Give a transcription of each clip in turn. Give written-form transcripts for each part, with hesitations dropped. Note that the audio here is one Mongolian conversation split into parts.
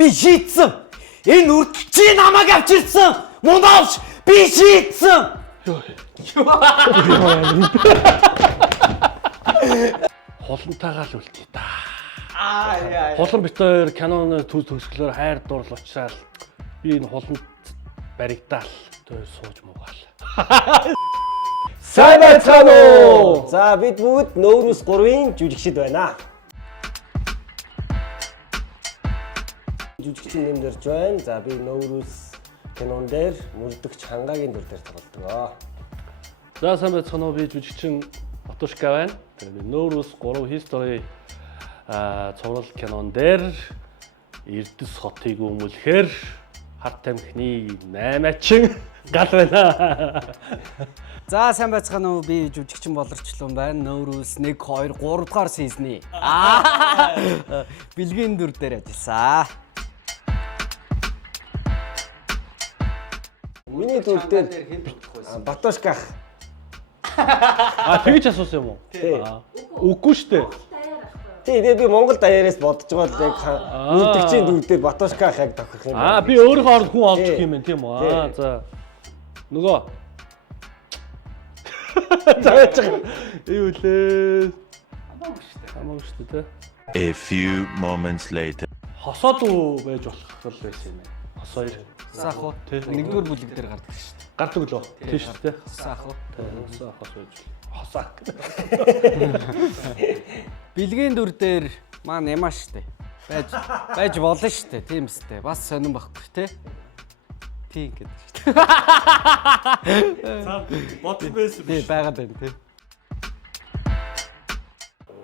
Би шийдсэн. Энэ үрдэл чи намайг авчирсан. Мундавч би шийдсэн. Холонтойгаа л үлдээ та. Холон бит хоёр киноны төгсгөлөөр хайр дурлал учраас би энэ холонд баригдаал тэр сууж муугаал. Сайн байцгаана уу? За бид бүгд Нөөрөөс 3-ын жүжигчид байна. Жүжигчин нэмдэрж байна. За би Нөөрөөс кинон дээр мөрдөгч хангагийн дүр дээр тоглодог. За сайн байцгаана уу? Би жүжигчин Батушка байна. Тэгээд би Нөөрөөс 3 history цоврал кинон дээр Эрдэс хотыг өмүүлэхээр Харт тамхины 8-ачин гал байна. За сайн байцгаана уу? Би жүжигчин болорчлон байна. Нөөрөөс 1 2 3 дугаар сизны. Бэлгийн дүр дээр ажилласан. Миний дүр дээр Батушка. Тэгж асуусан юм уу? Үгүй шүү дээ. Тэгээ би Монгол даяараас бодож байгаа л яг мөрдөгчийн дүр дээр Батушка яг тохирох юм. Би өөрийнхөө орд хүн олж гэх юм байна тийм үү? За. Нөгөө Зааж байгаа. Юу лээ? Хамаагүй шүү дээ. A few moments later. Хосоод уу байж болох л байсан юм байна. Хос хоёр. Саах уу? Нэгдүгээр бүлэг дээр гардаг шүү дээ. Гардаг лөө. Тийм шүү дээ. Саах уу? Хосоо хос байж. Хосаа. Бэлгийн дүр дээр маань ямаа шүү дээ. Байж болно шүү дээ. Тийм үстэй. Бас сонирн баггүй те. Тийм гэдэг шүү дээ. За бодсон байсан Тийм байгаад байна те.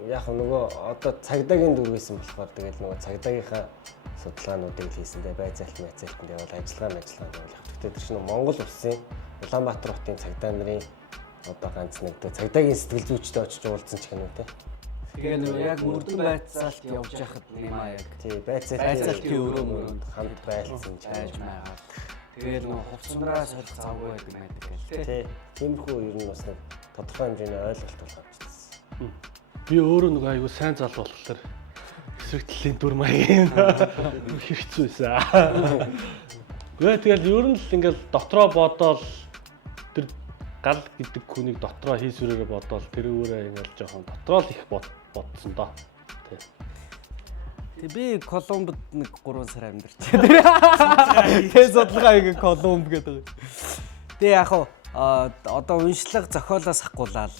Яг нөгөө одоо цагдаагийн дүр гэсэн болохоор тэгэл нөгөө цагдаагийнхаа судалгаануудыг хийсэндээ байцаалт мэцээлтэнд явал ажиллагаа явуулах. Гэхдээ тэр чинь Монгол улсын Улаанбаатар хотын цагдаа нарын одоо ганц нэг цагдаагийн сэтгэл зүйчтэй очиж уулзсан ч гэнэ үү те. Тэгээ нөгөө яг мөрдөн байцаалт явж байхад нэмаа яг Тий байцаалтын өрөөнд хамт байлцсан ч байж байгаа. Тэгээл нөгөө хувцсамраа сорих завгүй байдаг гэл те. тий. Тиймэрхүү ер нь бас нэг тодорхой хэмжээний ойлголт болох юм. Би өөрөө нөгөө айгу сайн залуу болохоор эсрэгтлийн дүр маягийн хэрэгцүү байсан. Гэхдээ тэгэл ер нь л ингээл дотроо бодоол тэр гал гэдэг хүнийг дотроо хийсвэрээр бодоол тэр өөрөө ингээл жоохон дотроо л их бодсон доо. Тэг би Колумбд нэг 3 сар амьдарч. Тэг судалгаа ингээ Колумб гэдэг. Тэг яг одоо уншлага зохиолоос хахгуулаад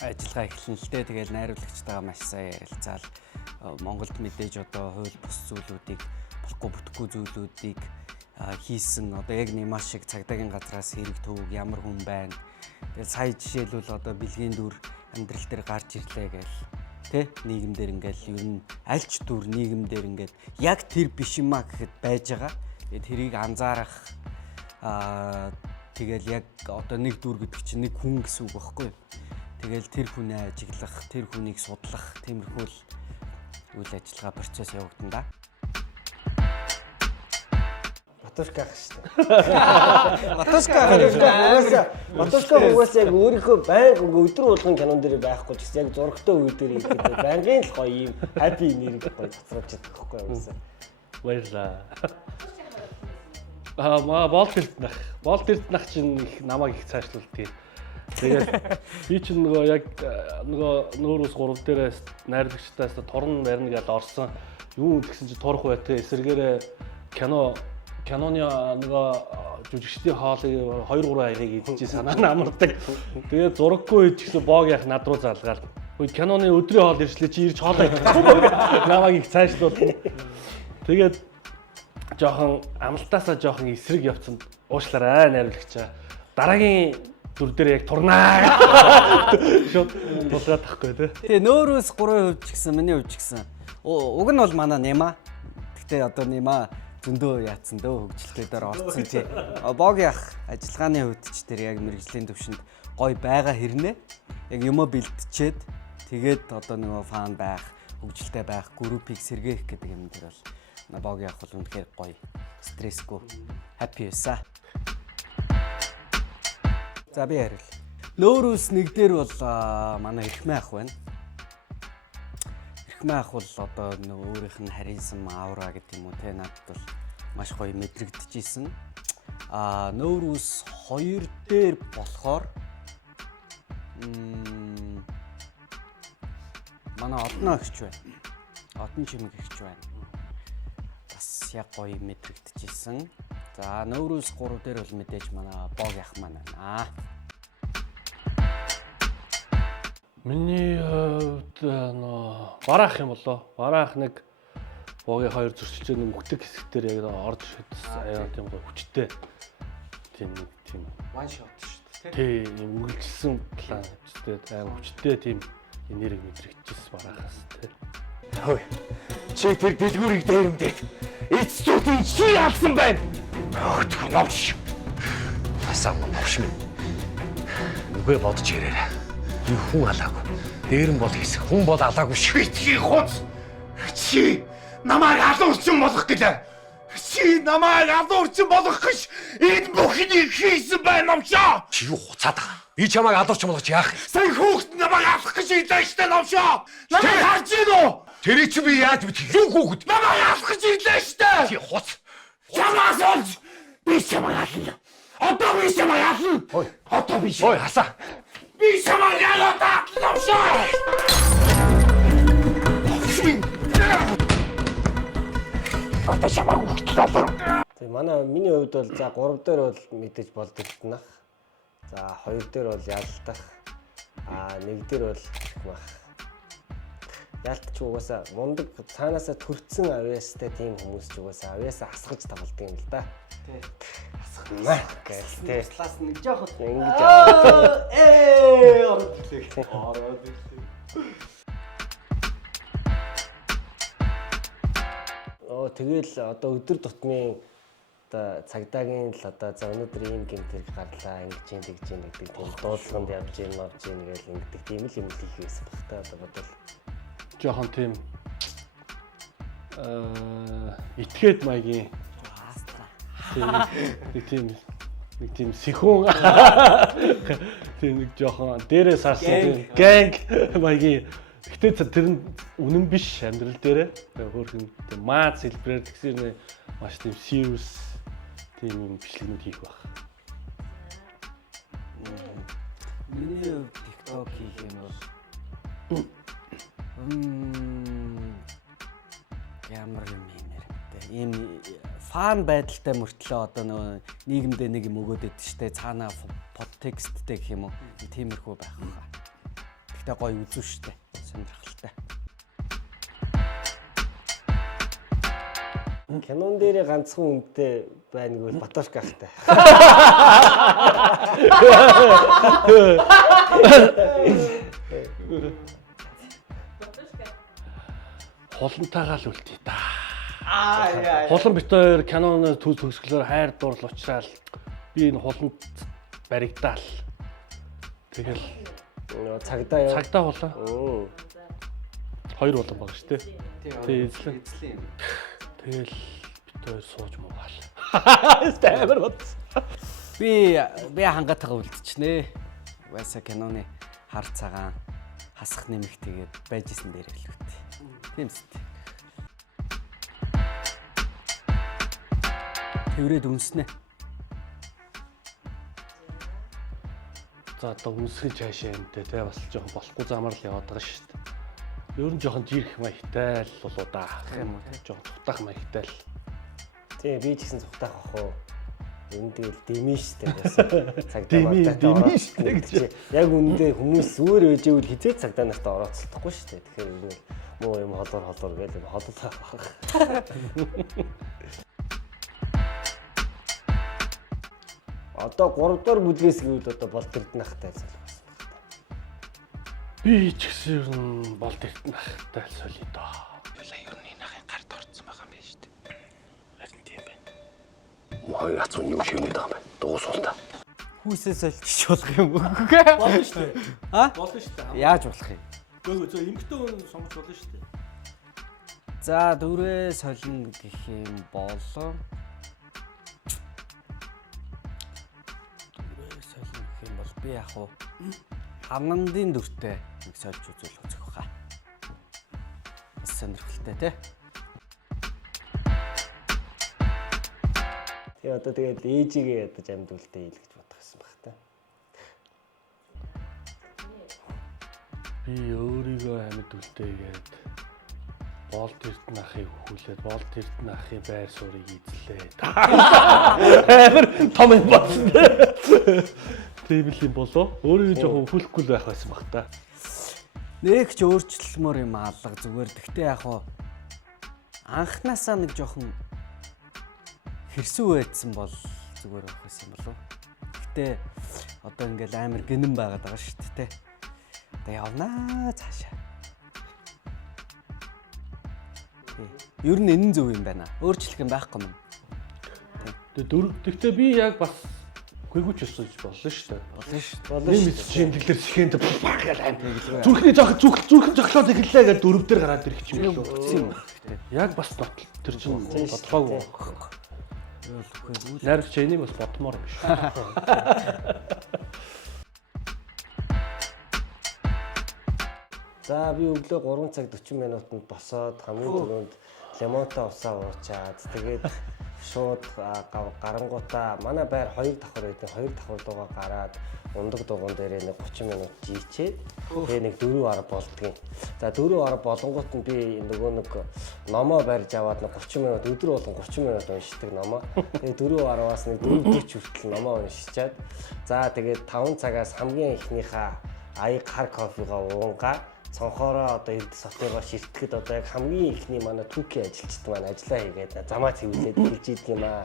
ажиллагаа эхэлнэ л дээ. Тэгэл найруулагчтайгаа маш сайн ярилцаал Монголд мэдээж одоо хууль бус зүйлүүдийг болохгүй бүтэхгүй зүйлүүдийг хийсэн одоо яг нэмаш шиг цагдаагийн газраас хэрэг төвөг ямар хүн байна. Тэгэл сая жишээлбэл одоо бэлгийн дүр амьдрал дээр гарч ирлээ гээл тэ нийгэмдэр ингээл ер нь альч дүр нийгэмдэр ингээд яг тэр биш юм а гэхэд байж байгаа. Тэгээд тэрийг анзаарах тэгэл яг одоо нэг дүр гэдэг чинь нэг хүн гэсэн үг байхгүй юу? Тэгэл тэр хүнээ ажиглах, тэр хүнийг судлах тиймэрхүү үйл ажиллагаа процесс явагдана да. Батушка шүү дээ. Батушка угаас яг өөрийнхөө байнга өдөр болгон кинон дээр байхгүй ч гэсэн яг зургтай үе дээр ихэд байнгын л гоё юм happy нэрийг гоё цацруулж чаддаг байхгүй юу? Баярлаа. Болт эрднах чинь их намайг их цаашлуулдаг. Тэгээд би чинь нөгөө яг нөгөө Нөөрөөс 3 дээрээс найрлагчтаас торн барина гэж орсон. Юу гэсэн чи турах байтга эсэргээрээ киноны нөгөө жүжигчдийн хоолыг 2-3 аягыг идчихээ санаа намардаг. Тэгээд зураггүй ч гэсэн боог яах над руу залгаал. Хөөе киноны өдрийн хоол ирчлээ чи ирж хоолоо идэх. Намайг их цаашлуулдаг. Тэгээд жоохон амлалтаасаа жоохон эсрэг явцсан уушлаарай найрлагчаа. Дараагийн дүр дээр яг турнаа. Шууд тулгаад тахгүй тий. Тэгээ Нөөрөөс 3% ч гэсэн миний хувьд ч гэсэн. Уг нь бол манай нэмаа. Гэхдээ одоо нэмаа зөндөө яатсан дөө хөгжилтөөр орцсон тий. Бог яах ажиллагааны хувьд ч тэр яг мэрэгжлийн төвшөнд гой байгаа хэрнээ. Яг юмаа бэлтчихэд тэгээд одоо нөгөө фан байх, хөгжилтэй байх, группийг сэргээх гэдэг юм дээр бол бог яах бол үнэхээр гоё, стрессгүй, happy байсан. За би ярил. Нөөрөөс 1 дээр бол манай Эрхмээ ах байна. Жихмээ ах бол одоо нөгөө өөрийнх нь харизм аура гэдэг юм уу те надад бол маш гоё мэдрэгдэжсэн. Нүүр ус 2 дээр болохоор манай одноо ихч байна. Одон чимэг ихч байна. Бас яг гоё мэдрэгдэжсэн. За нүүр ус 3 дээр бол мэдээж манай бог ах маань байна. Миний бараах юм болоо. Бараах нэг богийн 2 зөрчилж нэг мөхтөг хэсгээр яг орж аяа тийм гоё хүчтэй. Тийм One shot шүү дээ. тийм үргэлжилсэн план хүчтэй аим хүчтэй тийм энерги мэдрэгдэжсэн бараахаас тийм. Хөөе. Чи тэр дэлгүүрийг дээрэмдээд эцсүүдийн чи яасан байна? Өтгөө новш. Асаа новш минь. Нүгэ бодож ярээрэй. Би хүн алаагүй. Дээр нь бол хэсэг хүн бол алаагүй швейцгийн хуц. Чи намайг алуурчин болох гэлээ. Чи намайг алуурчин болох гэж энэ бүхнийг хийсэн байна номшоо. Чи юу хуцаад байгаа? Би чамайг алуурчин болгож яах? Сайн хүүхд намайг алах гэж ийлээ штэ номшоо. Намайг харж гин үү? Тэрийг чи би яаж мэдэх? Юу хүүхд? Намайг алах гэж ийлээ штэ. Чи хуц. Чамаас олж би чамайг ална. Одоо би чамайг ална. Ой, одоо би. Ой, хасаа. Би чамайг ална. Номшоо. Одоо чамайг өгчлээ. Тэгээ миний хувьд бол за 3 дээр бол мэдээж болдогднах. За 2 дээр бол ялдах. 1 дээр бол мах. Ялтч угаасаа мундаг цаанаасаа төрцсөн авьяастай тийм хүмүүс ч угаасаа авьяасаа асгаж тоглодог юм л да. Тий. Асгана гээл тий. Туслаас нэг жоох Ингэж ороод ирлээ. Ороод ирлээ. Тэгэл одоо өдөр тутмын одоо цагдаагийн л одоо за өнөөдөр ийм гэмтэр гарлаа ингэж юм тэгж юм гэдэг тийм дуулаханд явж ийн мавж ийн гэж ингэдэг тийм л юм хийх байсан баг та одоо бодвол Жохон тийм итгээд маягийн нэг тийм сихүүн тийм нэг жохон дээрээ сарсан гэнг маягийн. Гэтэ тэр нь үнэн биш амьдрал дээрээ хөөрхөн маа хэлбэрээр тэгсэр маш тийм serious тийм бичлэгүүд хийх байх. Миний TikTok хийх юм бол ямар юм нэртэй. Ийм фан байдалтай мөртлөө одоо нөгөө нийгэмдээ нэг юм өгөөд өгдөө штэ цаанаа подтексттэй гэх юм уу тиймэрхүү байх хаа. Гэхдээ гоё үзүү штэ. Сонирхолтой. Кинон дээр ганцхан үнэтэй байна гэвэл Батошка ахтай. Хулантайгаа л үлдээ та. Хулан бит хоёр киноны төгсгөлөөр хайр дуурал уучраал би энэ хуланд баригдаал. Тэгэл Цагдаа яа. цагдаа хулаа. 2 болон байгаа шүү дээ. Тэгээ эзлэн. Тэгэл бит хоёр сууж муугаал. Стэмэр бод. Би хангаатайгаа үлдчихнэ. Вайса киноны хар цагаан хасах нэмэх тэгээд байжсэн дээр хэлвэт. Тийм үст. Тэврээд үнснэ. За одоо үнсгэж хаашаа юмтэй те бас жоохон болохгүй замаар л яваад байгаа шүү дээ. Ер нь жоохон жирэх маягтай л болоо да. Тийм үү те. Жоохон цутах маягтай л. Тийм би ч гэсэн цухтаах ах уу. Энэ тэгэл дэмий штэ гэсэн. Цагдаа дэмий штэ гэж. Яг үүндээ хүмүүс зүгээр байж ивэл хизээ цагдаа нартаа орооцолдохгүй штэ. Тэгэхээр энэ муу юм холоор гэж юм холоо. Одоо 3 дугаар бүлгээс гэвэл одоо болдогднахтай залгасан байна. Би ч гэсэн ер нь болд иртнахтай л солио доо. Ялаа ер нь энэхээ гард орцсон байгаа юм байна шүү дээ. Харин тийм байна. Хоёр хацуу юу шимээд байгаа юм бэ? Дуусуултаа. Хүүсээ солих болох юм уу? Болно шүү дээ. Болно шүү дээ. Яаж болох юм? Гөө зөө эмгтэн хүн сонгож болно шүү дээ. За дөрөө солино гэх юм бол би яг уу ханандын дүртэй нэг сольж үзүүлэх үзэх баха. сонирхолтой тий. Тэгээ одоо тэгээд ээжигээ ядаж амьд үлдээ ил гэж бодох гэсэн баг та. Би өөрийгөө амьд үлдээгээд Болд Эрдэнэ ахыг хөхүүлээд Болд Эрдэнэ ахын байр суурийг эзлээд. Амар том юм болсон. Тийм л юм болоо. Өөрийгөө жоохон хөхөхгүй байх байсан баг та. Нэг ч өөрчлөлмөр юм алга зүгээр. Гэхдээ яг хуу анхнаасаа нэг жоохон хэрсүү байдсан бол зүгээр байх байсан болов. Гэхдээ одоо ингээл амар гинэн байгаад байгаа шүү дээ. Одоо явнаа цаашаа. Ер нь энэ зөв юм байна. Өөрчлөх юм байхгүй юм. Тэгтээ би яг бас гүйгүүч өсөж болно шүү дээ. Болно шүү. Ийм мэдчихээн тэглэр сихэнд баг гал аим. Зүрхний зүрхэн зохлоод ирлээ гэж дөрөв дээр гараад ирэх юм л үү. Яг бас тэр чинь бодлоогүй. Найрагч энийг бас бодмоор юм шүү. За би өглөө 3 цаг 40 минутанд босоод хамгийн түрүүнд лимонтой усаа уучаад тэгээд шууд гарангуудаа манай байр 2 давхар байдаг. 2 давхар дуугаа гараад ундаг дугуун дээр нэг 30 минут жийчээд тэгээ нэг 4 ар болдгийн. За 4 ар болонгууд нь би нөгөө нэг номоо барьж аваад нэг 30 минут өдөр болгон 30 минут уншдаг номоо. Тэгээ 4 араас нэг 4-40 хүртэл номоо уншичаад за тэгээд 5 цагаас хамгийн ихнийхээ аяг хар кофегаа уунгаа цонхороо одоо эрд сотыгоо шилтгэхэд одоо яг хамгийн ихний манай түүхийн ажилчид маань ажиллаа хийгээд замаа цэвэрлээд хэлж идэг юм аа.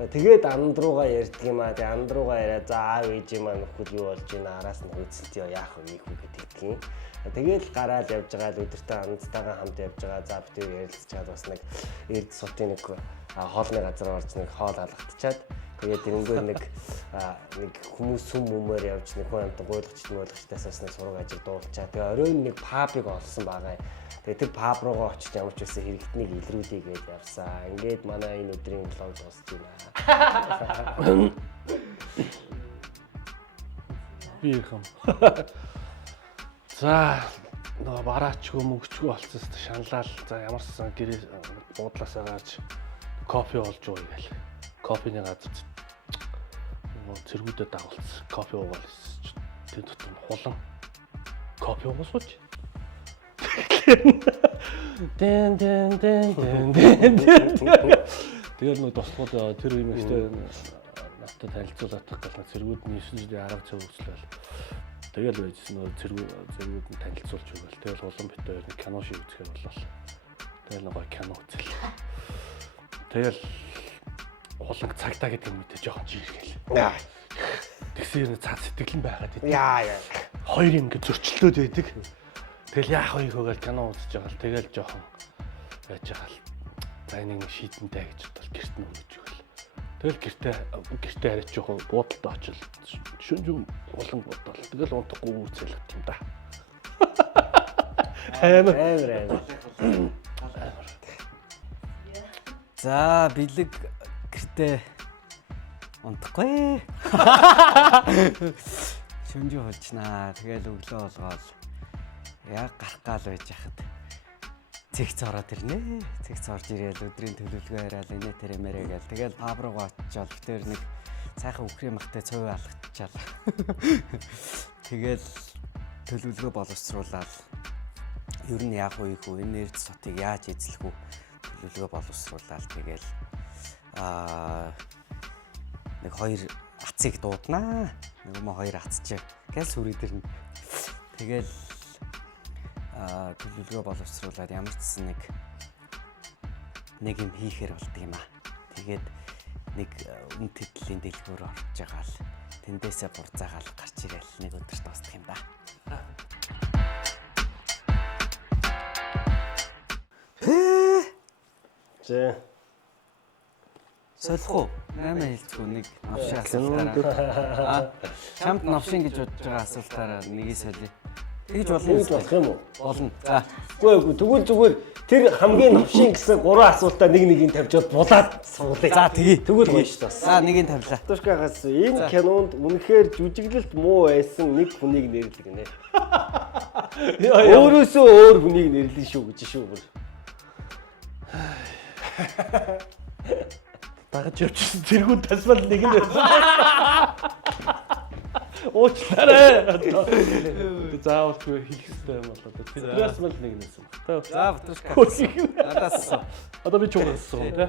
За тэгээд анд руугаа ярьдаг юм аа. Тэгээд анд руугаа яриа за аав ээж маань нөхөд юу болж байна араас нь хөөцөлтөө яах вэ гэдэг юм. Тэгээд гараад явж байгаа л өдөртөө андтайгаа хамт явж байгаа. За бид ярилцж чаад бас нэг эрд сотын нэг хоолны газар орж нэг хоол алгатчаад тэгээд тэрнгээр нэг хүмүүс сүм мөмөр явж нэг хүн амт гуйлгачтаас бас нэг сураг ажил дуулчаа. Тэгээ оройн нэг пабыг олсон байгаа. Тэгээ тэр паб руугаа очиж ямар ч байсан хэрэгтнийг илрүүлээ гэж явсан. Ингээд манай энэ өдрийн влог дуусч байна. Би юм. За нөгөө бараачгүй мөнгөчгүй болцсон шаналал. За ямарсан гэрээ буудлаасаа гарч кофе олж уу гээл. Кофений газар цэргүүдэд дагуулсан. Кофе уугаал. Тэр дотор хулан кофе уусууч. Дэн. Тэгээд нөгөө тослогод тэр имэгтэй надад танилцуулаад гэх цэргүүд нь 9 жилийн арга цав өгслөөл. Тэгэл байжсэн нөгөө цэргүүд нь танилцуулж өгөөл. Тэгэл улам бит хоёр нэг кино шиг үзэхээр болоо. Тэгэл нөгөө кино үзэл. Тэгэл уланг цагтаа гэдэг юм мэдээ жоохон жиргээл. Яа. Тэгсээр цаад сэтгэлэн байгаад идэв. Яа. Хоёр юм ингэ зөрчилдөд байдаг. Тэгэл яах вэ гэхээр кино үзэж байгаа л тэгэл жоохон байж байгаа л. За энийг шийдэнтэй гэж бодвол гэрт нь өгч өгөл. Тэгэл гэртээ хариж жоохон буудалтай очил. Шүнжүүн уланг бодвол тэгэл унтахгүй үрцэлэх юм да. Амар. За бэлэг гэртээ унтахгүй. Шүнжүү холжнаа. Тэгэл өглөө болгоол яг гарах гал байж хахад цэгц ороод ирнэ. Цэгц орж ирээл өдрийн төлөвлөгөө яриад инээ тэрэмэрэ гээл. Тэгэл паб руугаа очичоод битэр нэг сайхан үхрийн махтай цовь алгачаал. Тэгэл төлөвлөгөө боловсруулаад ер нь яах вэ хөө энэ нэрд сотыг яаж эзлэх үү? Төлөвлөгөө боловсруулаад тэгэл нэг хоёр ацыг дууднаа. Нэг юм хоёр ац чи гэл сүридэрнэ. Тэгэл төлөвлөгөө боловсруулаад ямар ч нэг юм хийхээр болдго юм аа. Тэгээд нэг үн тэтгэлийн дэлгүүр орж байгаа л тэндээсээ бурцаагаал гарч ирээл нэг өдөр дуусах юм да. Зэ. Солих уу? 8 хэлцгүй нэг навшин асуултаараа. Чамд навшин гэж бодож байгаа асуултаараа нэгийг солиё. Тэгж Болох юм уу? болно. За. Үгүй тэгвэл зүгээр тэр хамгийн навшин гэсэн 3 асуултаа нэг тавьжод булаад суулъя. За тэгье. Тэгвэл гоё шүү дээ. За нэгийг тавилаа. Тушкагаас энэ кинонд үнэхээр жүжиглэлт муу байсан нэг хүнийг нэрлэгнэ. Өөрөөсөө өөр хүнийг нэрлэн шүү гэж шүү бүр. Дагаж явчихсан зэргүүд тасмал нэг нь байсан. Уучлаарай. Заавал хэлэх хэрэгтэй юм болоо. Тэдрээс мэл нэг нэсэн. За батушка. Надаас. Одоо би ч угаассан тий.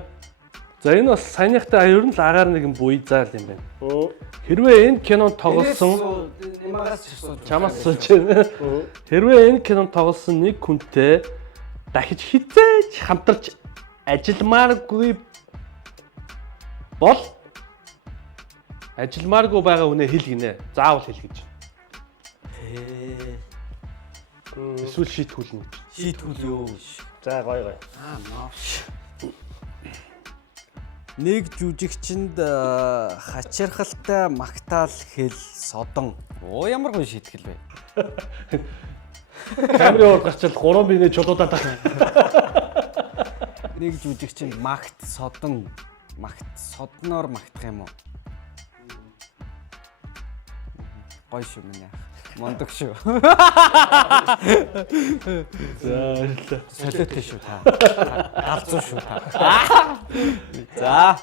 За энэ бас саяныхтай ер нь л агаар нэгэн буй заал юм байна. Хэрвээ энэ кинонд тоглосон Ямагаас ч асууж. чамаас сууж байна. Хэрвээ энэ кинонд тоглосон нэг хүнтэй дахиж хизээж хамтарч ажилламааргүй бол ажилламааргүй байгаа үнэ хэл гинэ. Заавал хэл гэж. Эсвэл шийтгүүлнэ гэж. Шийтгүүл юу? За гоё. Нэг жүжигчэнд хачирхалтай магтаал хэл содон. Оо ямар гоё шийтгэл вэ? Камерын урд гарчаад 3 биенээ чулуудаад байна. Нэг жүжигчэнд магт содон. Содноор магтах юм уу? Гоё шүү минь яах. Мондог шүү. За баярлалаа. Солиотой шүү та. Галзуу шүү та. За.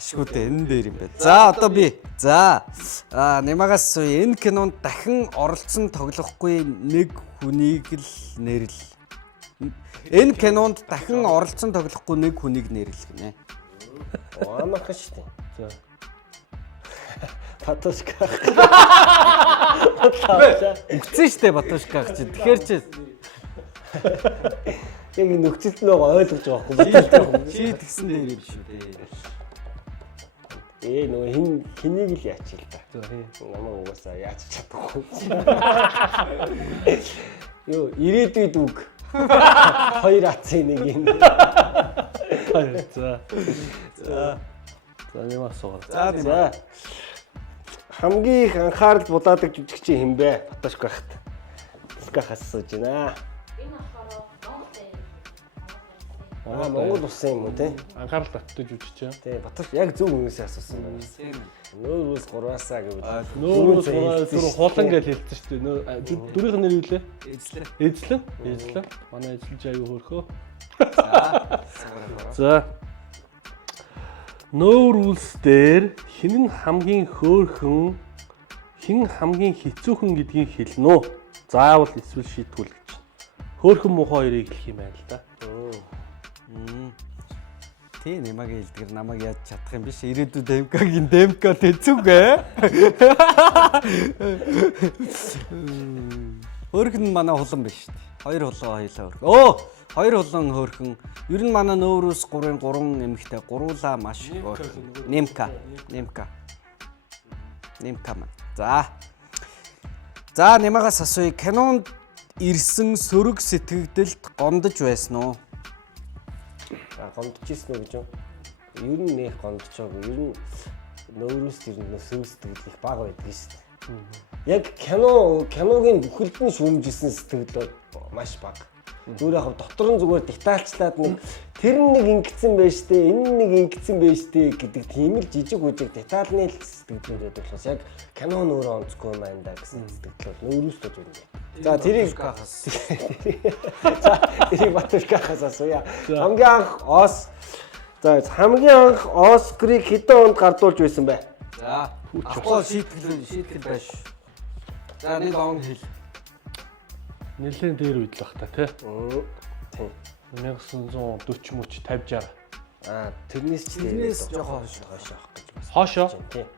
Шгүүдээ энэ дээр юм байна. За одоо би. За. Нэмагаас энэ кинонд дахин оролцсон тоглохгүй нэг хүнийг л нэрлэл. Энэ кинонд дахин оролцсон тоглохгүй нэг хүнийг нэрлэл гинэ. Амархан шүү дээ. За. Батушка. Үгцэн штэ батушка гэж. Тэгэхээр чи Яг нөхцөлд нэг ойлгож байгаа байхгүй. шийдгсэн дээр юм шүү дээ. Нөгөө хэнийг л яач л та. За хий. Намаа угаасаа яач чадахгүй. Йоо, ирээдүйд үг. Хоёр атсын нэг юм. За. За нэмаа суугаа. За. Хамгийн их анхаарал булаадаг жүжигчин хэн бэ? Батушка хат. Батушка асууж байна. Энэ болохоор Монгол улсын юм уу те? Анхаарал татдаг жүжигч. Тий, Батушка яг зөв үнээсээ асуусан байна. Нөөс 3-аасаа гэвэл Нөөс түрүү хулан гэж хэлсэн шүү дээ. Дүрийнх нь нэр юу лээ? Эзлээ. Эзлэн. Манай эзлэж аягүй хөөрхөө. За. За. Нүүр үлс дээр хин нь хамгийн хөөрхөн, хин хамгийн хэцүүхэн гэдгийг хэлнэ үү? Заавал эсвэл шийтгүүл гэж. Хөөрхөн муухай хоёрыг хэлэх юм байна л да. Тий нэмаг хэлдгэр намайг яаж чадах юм биш. Ирээдүйд дэмкагийн дэмка тэцүүгээ. Хөөрхөн нь манай хулан биш шүү дээ. Хоёр хулан хоёлаа хөөрхөн. Оо, хоёр хулан хөөрхөн. Ер нь манай нөөрөөс 3 эмэгтэй гуруулаа маш хөөрхөн. Немка маань. За нэмагаас асууя. Кинонд ирсэн сөрөг сэтгэгдэлд гондож байсан уу? гомдож ирсэн үү гэж юм. Ер нь нэх гомдчихоогүй. Ер нь нөөс тэр нөөс сэтгэл их бага байдаг шүү дээ. Яг киногийн бүхэлд нь шүүмжилсэн сэтгэл маш бага. Зүгээр яг дотор нь зүгээр детальчлаад нэг тэр нэг ингэсэн байж тээ, энэ нэг ингэсэн байж тээ гэдэг тийм л жижиг үжиг детальны сэтгэлүүд болохоос яг кино нөрөө онцгүй юм байна да гэсэн сэтгэл бол нөөс тож байна. За тэрийг тэрийг Батушкахаас асууя. Хамгийн анх Оскарыг хэдэн онд гардуулж байсан бэ? За. Ахгүйн шийтгэл байж. За нэг он хэл. Нэлээд дээр үед л бах та тий. Тийм. 1940 мөч 50 60. Тэрнээс ч Тэрнээс жоохон хойш авах гэж байна. Хоошоо.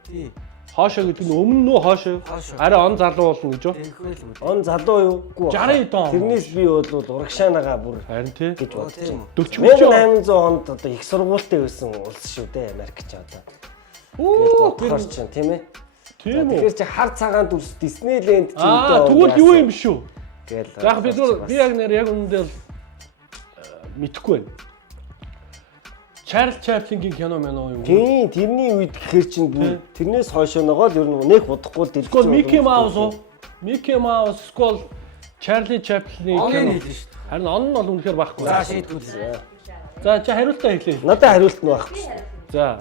Тий. Хоошоо гэдэг нь өмнө нөө хоошоо. Арай он залуу болно гэж юу? Тэрхвэл үү. Он залуу юу? 60 он. Тэрнээс би бол урагшаанаага бүр Харин тий. гэж бодож байна. 40 мөч 1800 онд одоо их сургуультай байсан улс шүү дээ Америк ч одоо. Бодохоор чинь тийм ээ. Тийм үү. Тэгэхээр чи хар цагаан дүрс Disneyland ч тэгвэл юу юм биш үү? Гээл. Яг би яг нэр яг үнэндээ мэдэхгүй байна. Чарльз Чаплингийн кино юм. Тийм, тэрний үед гэхэр чинь тэрнээс хойшоо нөгөө л ер нь нэг удахгүй дэлгэж. Скол Мики Маус уу? Мики Маус скол Чарли Чаплины кино. Харин он нь бол үнэхээр байхгүй. За шийдвэл. За чи хариултаа хэлээ. Надад хариулт нь байхгүй. За.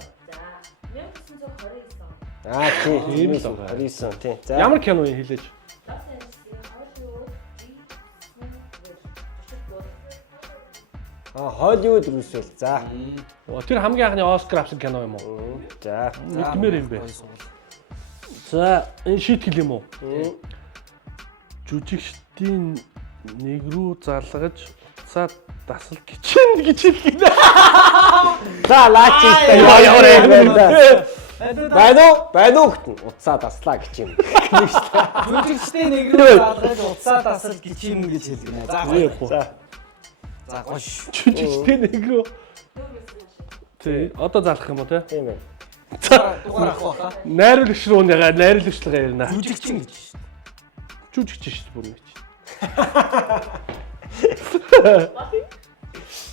1929 Тийм. Тийм л байна. 29 тийм. За. Ямар кино юм хэлээч? Холливуд Брюс Уиллис. За. Тэр хамгийн анхны Оскар авсан кино юм уу? За. Мэдмээр юм бэ. За, энэ шийтгэл юм уу? Жүжигчдийн нэг рүү залгаж уцаа дасал гिचэн гэж хэлгийнэ. За, лаач юм. Байна уу гэтэн уцаа таслаа гэж юм. Жүжигчтэй нэг рүү залгаж уцаа дасал гэж юм гэж хэлгэнэ. За. За гош. Жүжигчдийн нэг рүү. Тий, одоо залах юм уу те? Тийм ээ. Дугаар авах баха. Найруулагч руу найруулагчлага ярина. Жүжигчин гэж. Жүжигч шүү дээ бүр нэг.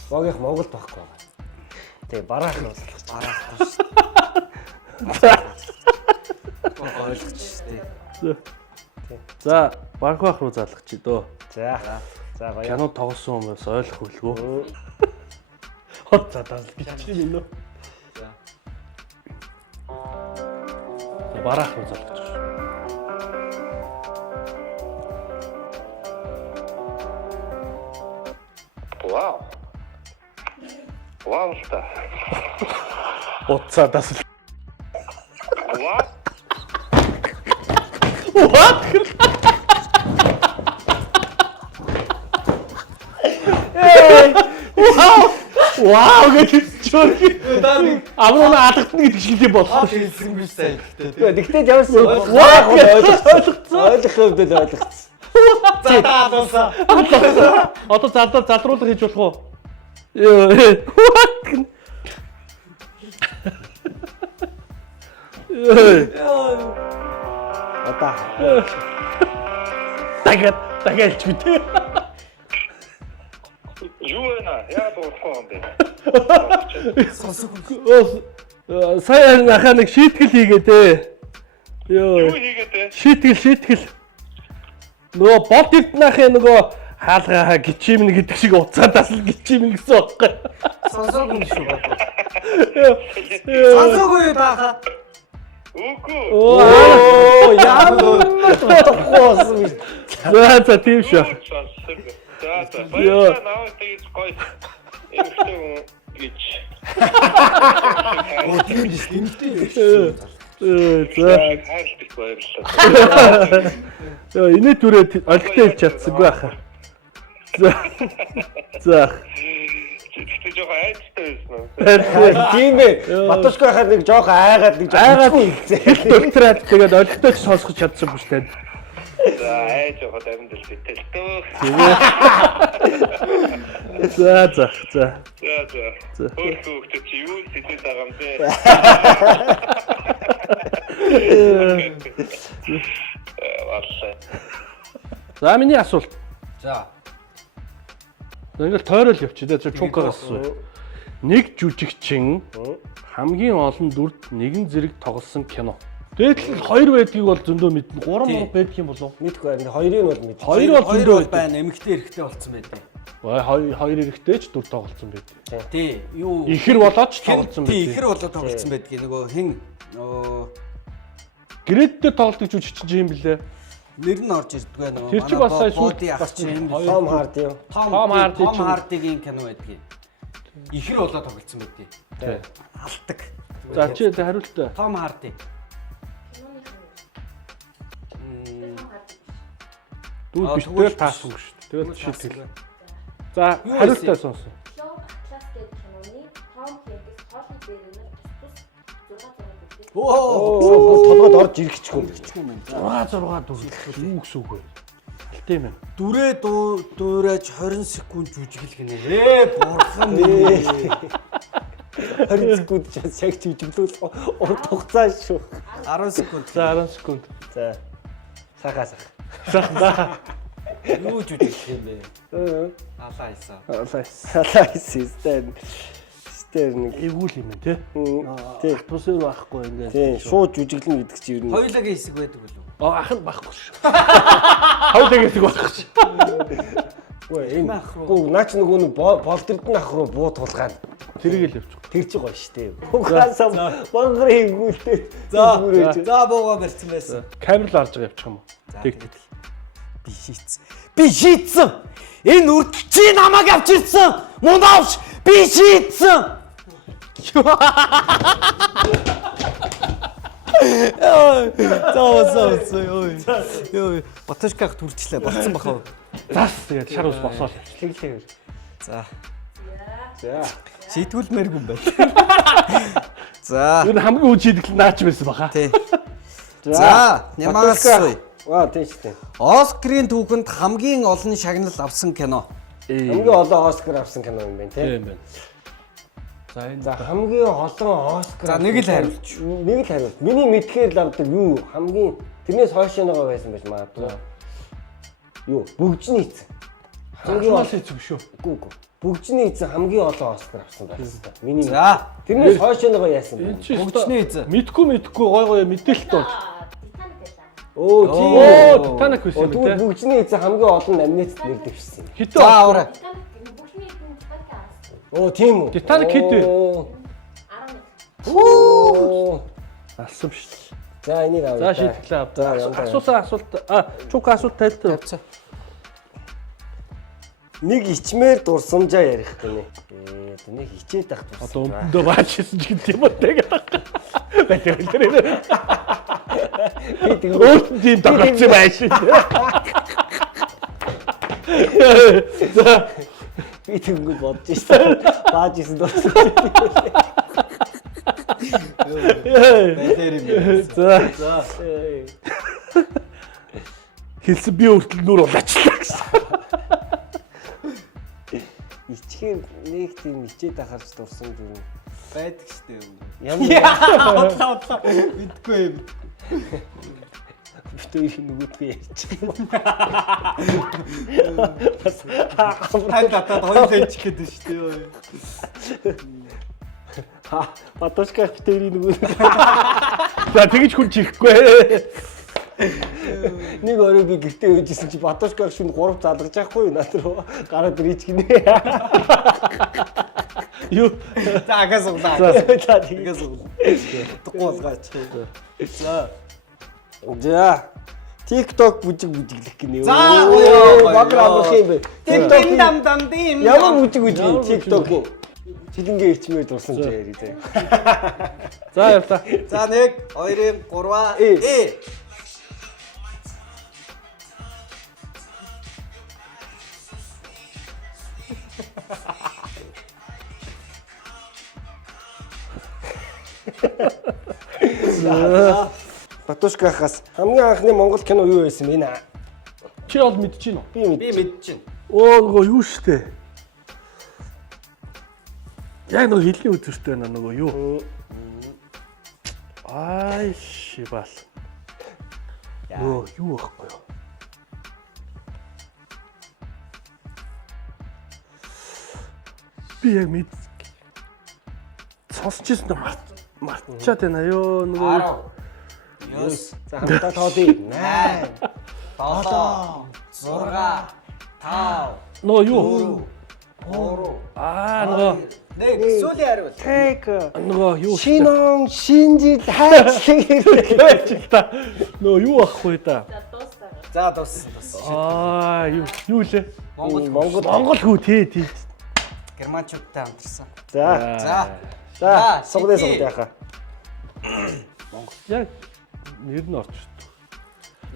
Богийнх Монголд байхгүй байгаа. Тэгээ бараах нь болох. Барахгүй шүү. Ойлгоч шүү. За, Бархбах руу залгах чи дөө. За. За баяр. Кино тоглосон хүмүүс ойлгох үлгөө. Хот за дал гэж юм уу? За. За, бараах руу залгаж. Вау. Вау та. Уцаа дасал. Вау. Вау гэж чөөрхи. Амрууна алгатна гэдэг шиг юм болох. Хэлсэн биш сайн гэхдээ. Тэгтээ явсан. Ойлгоцсон. Ойлгох хөвдөл ойлгоцсон. За таалуулсан. Одоо залруулах хийж болох уу? Йоо. Одоо. Дахиад ч битээ. Юу вэ? Яа дуурахгүй юм бэ? Сая нахаа нэг шийтгэл хийгээд Юу Йоо. хийгээд вэ? Шийтгэл. Нөгөө бод эрднахээ нөгөө хаалгаа гिचимнэ гэдэг шиг уцаа дасал гिचимнэ гэсэн байхгүй. Сонсоогүй шүү бод. Сонсоогүй баха. Үгүй. Оо яа тохоосон юм. За тийм шүү. За баярлалаа наваа тэгж гоё. Эмхтэй хүн гэж. Оо тийм биш тэмтэй. За. Хайрлах баярлалаа. Энэ түрээ олигтой хэлж чадсангүй байхаа. За. Тэгтээ жоо айцтай байсан уу? Тийм ээ. Батушгүй хахад нэг жоох айгаад нэг жоох хэлцээ. Доктораад тэгээд олигтой ч сонсох чадсан биш тань. За айж жоо амьдэл битэл төө. За. За. Хөөхтэй чи юу хэлээд байгаа юм бэ? Валлаа. За миний асуулт. За. Ингээл тойрол явчих дээ. Чукагаас. Нэг жүжигчин хамгийн олон дүрд нэгэн зэрэг тоглосон кино. Тэгэл хоёр байдгийг бол зөндөө мэднэ. 3 байдаг юм болов? Мэдгүй байна. Хоёрыг бол мэд. Хоёр бол зөндөө бол байдаг. байна. Эмэгтэй эрэгтэй болцсон байдаг. Хоёр эрэхтэй ч дүр тоглосон байдаг. Тий. Юу Ихэр болоод ч тоглосон Тий, байдаг. ихэр болоод тоглосон байдаг. Нөгөө хин Грэддээ тоглолтыг жүжигчин юм блэ? нэр нь орж ирдэг байна. Тэр чинь бас сая сүүлд ах чинь Том Харди юу? Том Харди чинь- Хардигийн кино байдаг. Ихэр болоод тоглосон байдаг. Тий. Алдаг. За чи хариултаа. Том Харди. Дүү биш тэгвэл тэгэл таасан шүү дээ. Тэгэл шийтгэл. Шийтгэл. За хариултаа сонсон. Show Atlas гэдэг киноны Том Хэнкс хоолны дээрээ тус 6 байдаг. Оо. Толгойд орж ирэхчихгүй. 6 дүр. Юу гэсэн үг вэ? Тийм ээ. Дүрээ дуурайж 20 секунд жүжиглэх нэ. Бурхан минь. 20 секунд ч яг чивжлүүл урт хугацаа шүү. 10 секунд. За 10 секунд. За. Сахаас. За. Юу жүжиглэх юм бэ? Алаа хийсэн. Салайсистэн. Стэн. Эвгүй юм тий. Тий. Атмосфер байхгүй ингээд. Тий, шууд жүжиглэн гэдэг чи ер нь. Хоёулагийн хэсэг байдаг болов уу? Ах нь байхгүй шүү. Хоёулаа гэдэг болох шүү. Үгүй энэ. Үгүй наач нөгөө нэг болдордын ах руу буу тулгаад Тэрийг л явчих. тэр чи гоё штэ. Угаасаа монгор хийгүүлээ. За буугаа барьсан байсан. Камер л орж байгаа явчих юм уу? За Тэг. би шийдсэн. Би шийдсэн. Энэ үрдэл чи намайг авчирсан. Мундавч би шийдсэн. Зөө. Баташках түрчлээ болцсон бахав. Зас тэгээд шар ус босоо. Тэглээ. За. За. Шийтгүүлмээргүй юм байна. За. Энэ хамгийн үн шийдэл наач байсан баха. Тий. За, нямаас суй. Ваа тийш тийм. Оскарын түүхэнд хамгийн олон шагнал авсан кино. Хамгийн олон Оскар авсан кино юм байна тийм. Тийм байна. За энэ За хамгийн олон Оскар. За, нэг л хариулж. Нэг л хариулт. Миний мэдхээр л авдаг юу хамгийн тэрнээс хойш байгаа байсан байж магадгүй. Юу бүгжний эзэн. хамгаалал хэцүү шүү. Үгүй. Бүгжний эзэн хамгийн олон Оскар авсан байсан. Миний За. тэрнээс хойш байгаа яасан бэ? Энэ чи Бүгжний эзэн. мэдгүй гой мэдээлэлт бол. Оо Оо, тийм. Титаник байсан юм Тэгвэл те. бүгжний эзэн хамгийн олон номинацд нэр дэвшсэн. Хитэ. За, аваарай. Оо тийм үү. Титаник хэд вэ? Оо. Алсан биш. За энийг авъя. За шийдэлээ ав. За, яваа. Асуусан асуулт. Чука асуулт тайлбар. Нэг ичмээр дурсамжаа ярих гинэ. Нэг хичээд ах Одоо дурсамж. өмдөндөө баачсан ч гэдэг юм уу тэгээд. Баярлалаа. Би тэгвэл Өөртөө тийм тохиолдсон байшин. би тэгвэл бодож ирсэн. Бааж ирсэн дурсамж. За. Хэлсэн би өөртөө нүр улаачлаа гэсэн. Ичхээр нэг тийм хичээд ахарч дурсамж юм. Байдаг штэ юм. Ямар Бодлоо. Мэдгүй юм. битүүр нөгөөдгөө ярьчих. Тань татаад хоёул ээчих гэдэг штэ. Баташках битүүрийн нөгөөдгөө. За тэгэж хүн чихгүй. Нэг орой би гэртээ үйжсэн чи баташках шүн 3 залгаж яахгүй наад руу гараад ирэж гинэ. Юу? За агаас углаа. За тийм. Агаас углаа. Дугуй болгаач. За. За. TikTok бүжиглэх гинэ. За, гоё. Багр амрах юм бэ. Дим дам дам дим. Ямар бүжиг TikTok-ийн чилэнгээ ичмээр дурсан ч яри зэ. За явлаа. За 1 2 3 Батушкахаас хамгийн анхны Монгол кино юу байсан бэ нэ? Чи бол мэдчихэв үү? Би Би мэд. мэдчихэв. Оо нөгөө юу штэ. Яг нөгөө хэлний үзэртэй байна нөгөө юу. Ай шибал. Нөгөө юу байхгүй юу? Би яг мэд сонсч ирсэн мартчихад байна ёо нөгөө 9 За хамтдаа тоодъё. 8 7 6 5 нөгөө юу 4 нөгөө нэг сүүлийн хариу. Тэг нөгөө юу шинон шинжил хайчлаг гэж та нөгөө юу ахгүй да. За дууссан. Юу лээ? Монгол хүү тий. Германчуудтай хамтарсан. За. За. За, сугдээ яхаа. Яг нэр нь орч.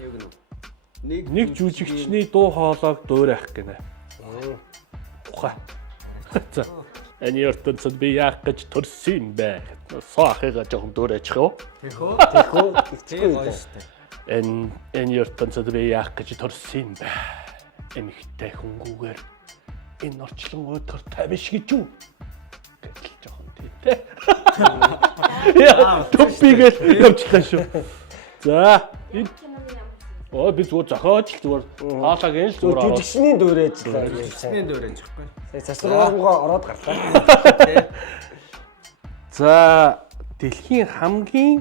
Яг нь. Нэг жүжигчний дуу хоолойг дуурайх гинэ. Ухаа. За. Эний ертөнцид би яах гэж төрсөн бэ? Саахыга жоохон дуурайчих юу? Тэхөө. Тийм гоё штэ. Энэ ертөнцид би яах гэж төрсөн бэ? Эмэгтэй хөнгүүгээр энэ орчлон өдөртэй биш гэж юу? Гэтэл жоохон тийм те. Яа, топигээл явчихлаа шүү. За, би зүгээр зохиож л зүгээр хаалаг энэ л зүгээр ороод. Жүжигчний дуурайжлаа. Тэсний дуурайж байхгүй. Засваргоо ороод гарлаа. За, дэлхийн хамгийн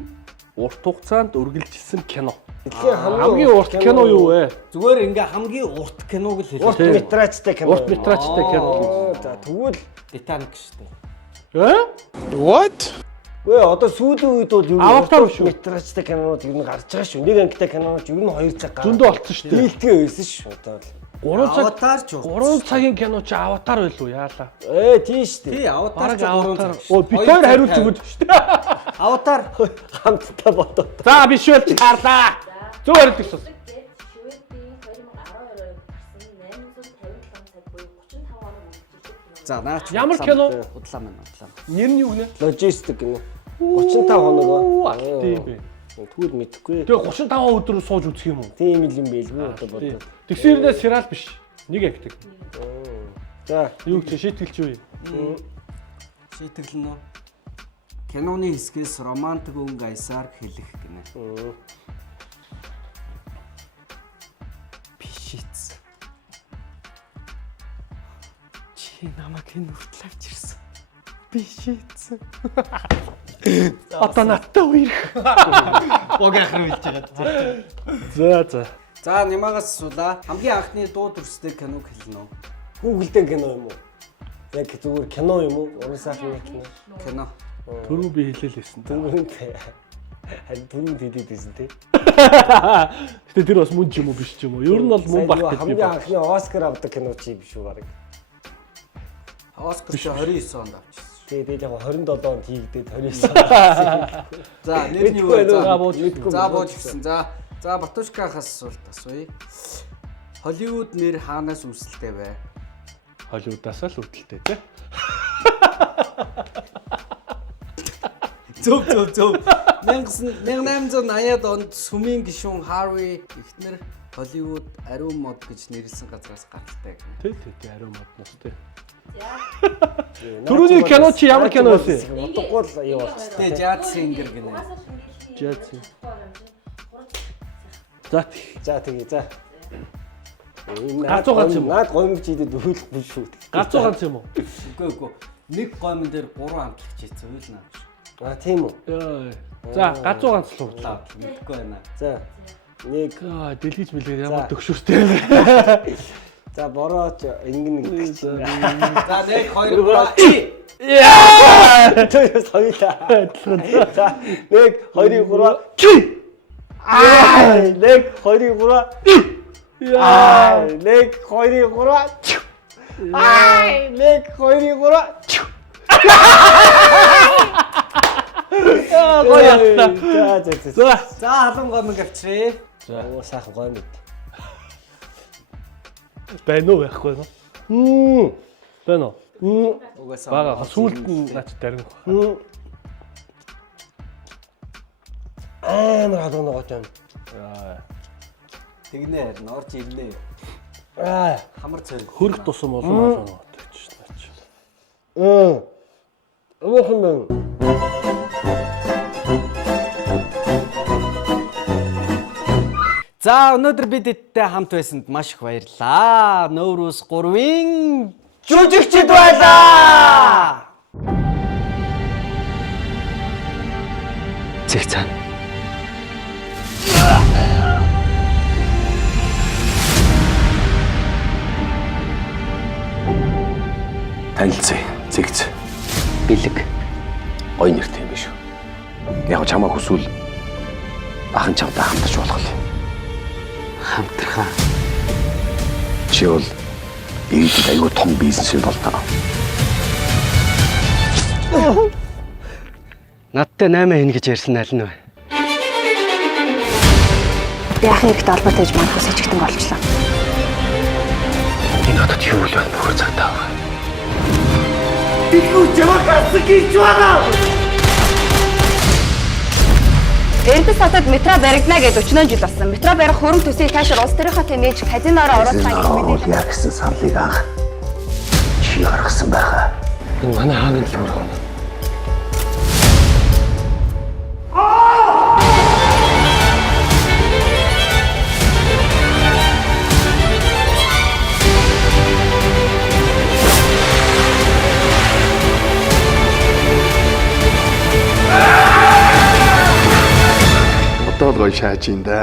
урт хугацаанд үргэлжилсэн кино. Дэлхийн Хамгийн урт кино юу вэ? Зүгээр ингээ хамгийн урт киног л хэлээ. Урт метражтай кино. Урт метражтай кино. За тэгвэл Титаник штэ. үгүй одоо сүүлийн үед бол юу Аватар урт шүү. метражтай кинонууд ер нь гарч байгаа шүү. Нэг ангитай кинонууд ер нь 2 цаг гараад. Зөндөө болцсон шүү дээ. Дийлтгээ байсан шүү. Одоо л 3 цаг Аватар ч 3 цагийн кино чи аватар байлуу яалаа. Тийш Тий, аватар Бараг ч 3 аватар. цаг. Оо бид хоёр хариулж өгöd шүү дээ. Аватар хамтдаа бодоо. За биш байл чи хаарлаа. Зөв хариулт гэсэн. Шведийн 2012 онд гарсан 857 цаг буюу 35 хоног үргэлжилдэг кино. За наач. Ямар кино? Удлаа маань удлаа. Нэр нь юу гэнэ? Логистик гэнэ. 35 хоног. Тийм бэ. Тэгвэл мэдэхгүй. Тэгээ 35 өдөр сууж үзэх юм уу? Тийм юм байлгүй одоо бодоо. Тэгсэрнээ сериал биш. Нэг актик. За, Юу гэж шийтгэлч юу юм? Шийтгэл нөө. Киноны хэсгээс романтик өнгө аясаар хэлэх гинэ. Бишиц. Чи намайг энэ хүртэл авчирсан. Бишиц. Одоо надтай үерх. Бог ахруу хэлж байгаа. За. За нямагаас асуулаа. Хамгийн анхны дуу төрстэй киног хэлнэ үү? Google-дэн кино юм уу? Яг зүгээр кино юм уу? Уран сайхны кино. Кино. Түрүү би хэлээлсэн. Түрүүнд харин түрүүнд хэлээдсэн тий. Гэтэ тэр бас мөн ч юм уу биш ч юм уу. Ер нь бол мөн баг гэж би хамгийн бод. анхны Оскар авдаг кино чи биш үү баг. Оскар ч 29 онд авчихсан. Тэгээд яг 27 онд хийгдээд 29 онд. За нэрний юу вэ? За бууж гисэн. За Батушкахаас асуулт асууя. Холливуд нэр хаанаас үүсэлтэй вэ? Холливудаас л үүдэлтэй тий. Зөв. 1880-ад онд сүмийн гишүүн Харви эхнэр Холливуд ариун мод гэж нэрлсэн газраас гаралтай гэнэ. Тий ариун модноос тий. За. Түрүүний кино чи ямар кино байсан? Утгагүй л юу болчихсон. Тэгээ jazz singer гэнэ. Jazz. За тэгээ за. Ганц ганц юм уу? Наад гомж идээд өвөл биш шүү. Ганц ганц юм уу? Үгүй. Нэг гомон дээр 3 амтлагч хийсэн үйл наа. Тийм үү. Яа. За ганц л уу. Мэдгүй байна. За. Нэг Дэлгэж мэлгээд ямар төгшөртэй. за борооч ингэн гэдэг чинь. За нэг 2 3 Тэрс хоёлаа. За нэг 2 3 Чи. нэг 2 3 Яа. нэг 2 3 нэг 2 3 Гоёста. За. За халуун гомон авчирээ. Оо сайхан гоё мэд. Байна уу байхгүй юу? Байна уу? Угаасаа Бага сүулт нь наач дарин. Амар халуун ногоот юм. тэгнэ харин орж ирлээ. Хамар царай. Хөрөх тусам болон хаалаа гэж наач. Өөсөн. За өнөөдөр бид эдтэй хамт байсанд маш их баярлалаа. Нөөрөөс 3-ын жүжигчд байлаа. Зэг цаа. Танилцъя. Зэгц. Бэлэг. Гоё нэртэй юм биш үү? Яг чамаа хүсвэл ахын чамтай хамтарч болох л. Хамтрахаа. Чи бол ийд аюу том бизнес болтоо. Надтай 8 хийнэ гэж ярьсан аль нь вэ? Би ахын ихтэй холбоотой гэж манайхаас ичгтэн болчлоо. Энэ хотод юу л байна нөхөр цагтаа. Эрдэс хотод метро баригдана гэж 40 жил болсон. Метро барих хөрөнгө төсвийг таашаал улс төрийн хотын нээж казиноороо оруулсан гэж мэдээлэл. Яг гэсэн сарлыг анх чи гаргасан байхаа. Энэ манай хааны л мөр. Одоо л гоё шааж ин да.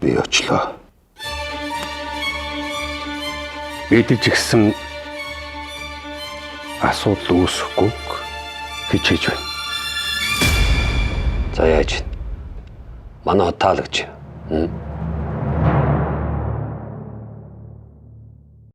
Би очлоо. Мэдэж гисэн асуудал үүсэхгүй хичээж байна. За яаж вэ? Манай хот таалагдж байна.